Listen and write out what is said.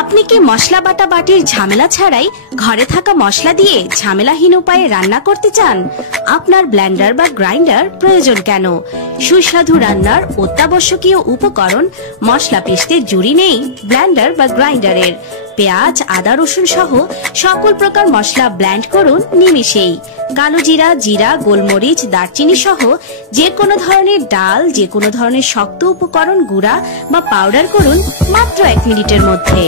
আপনি কি মশলা বাটা বাটির ঝামেলা ছাড়াই ঘরে থাকা মশলা দিয়ে ঝামেলাহীন উপায়ে রান্না করতে চান? আপনার ব্লেন্ডার বা গ্রাইন্ডার প্রয়োজন কেন? সুস্বাদু রান্নার অত্যাবশ্যকীয় উপকরণ মশলা পিষতে জুড়ি নেই ব্লেন্ডার বা গ্রাইন্ডারের। পেঁয়াজ, আদা, রসুন সহ সকল প্রকার মশলা ব্লেন্ড করুন নিমেষেই। কালো জিরা, জিরা, গোলমরিচ, দারচিনি সহ যে কোনো ধরনের ডাল, যে কোনো ধরনের শক্ত উপকরণ গুঁড়া বা পাউডার করুন মাত্র 1 মিনিটের মধ্যে।